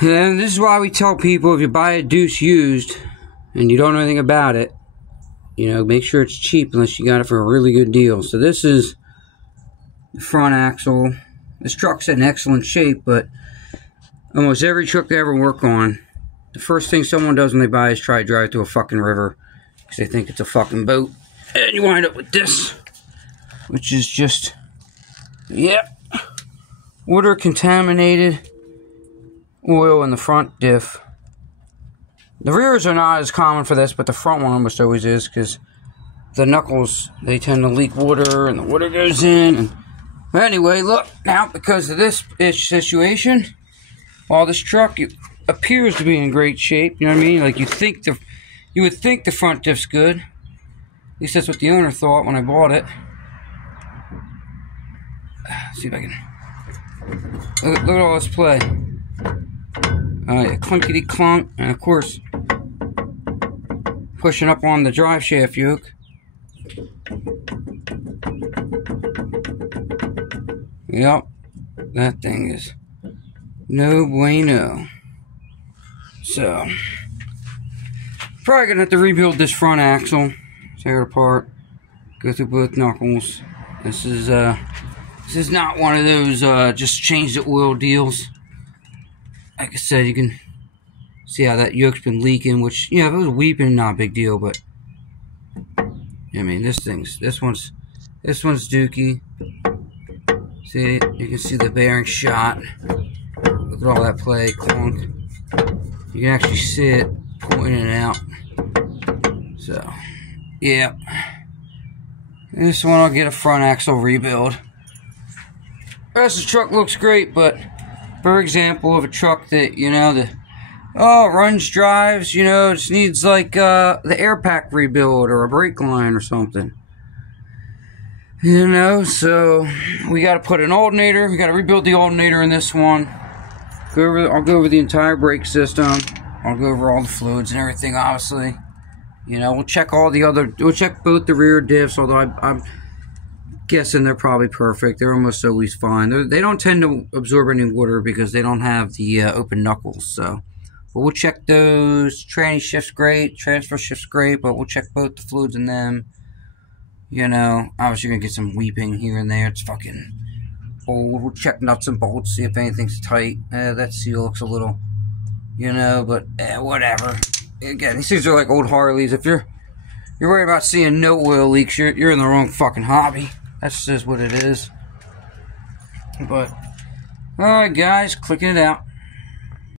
And this is why we tell people, if you buy a Duece used and you don't know anything about it, you know, make sure it's cheap unless you got it for a really good deal. So this is the front axle. This truck's in excellent shape, but almost every truck they ever work on, the first thing someone does when they buy is try to drive through a fucking river because they think it's a fucking boat. And you wind up with this, which is just, yep, water contaminated oil in the front diff. The rears are not as common for this, but the front one almost always is, because the knuckles, they tend to leak water and the water goes in. And but anyway, look, now because of this situation, while this truck appears to be in great shape, you know what I mean? Like you would think the front diff's good. At least that's what the owner thought when I bought it. Let's see if I can look at all this play. Clunkety clunk, and of course pushing up on the drive shaft yoke. Yep, that thing is no bueno. So probably gonna have to rebuild this front axle, tear it apart, go through both knuckles. This is not one of those just change the oil deals. Like I said, you can see how that yoke's been leaking, which, you know, if it was weeping, not a big deal, but I mean, this one's dookie. See, you can see the bearing shot. Look at all that play, clunk. You can actually see it pointing out. So, yeah. This one I'll get a front axle rebuild. The rest of the truck looks great, but for example, of a truck that, you know, runs, drives, you know, just needs like the air pack rebuild or a brake line or something. You know, so we got to put an alternator. We got to rebuild the alternator in this one. I'll go over the entire brake system. I'll go over all the fluids and everything, obviously. You know, we'll check both the rear diffs, although I'm guessing they're probably perfect. They're almost always fine. They don't tend to absorb any water because they don't have the open knuckles. So, but we'll check those. Tranny shift's great. Transfer shift's great, but we'll check both the fluids in them. You know, obviously you're gonna get some weeping here and there. It's fucking old. We'll check nuts and bolts, see if anything's tight. That seal looks a little, you know, but whatever. Again, these things are like old Harleys. If you're worried about seeing no oil leaks, you're in the wrong fucking hobby. That's just what it is. But, alright guys, clicking it out.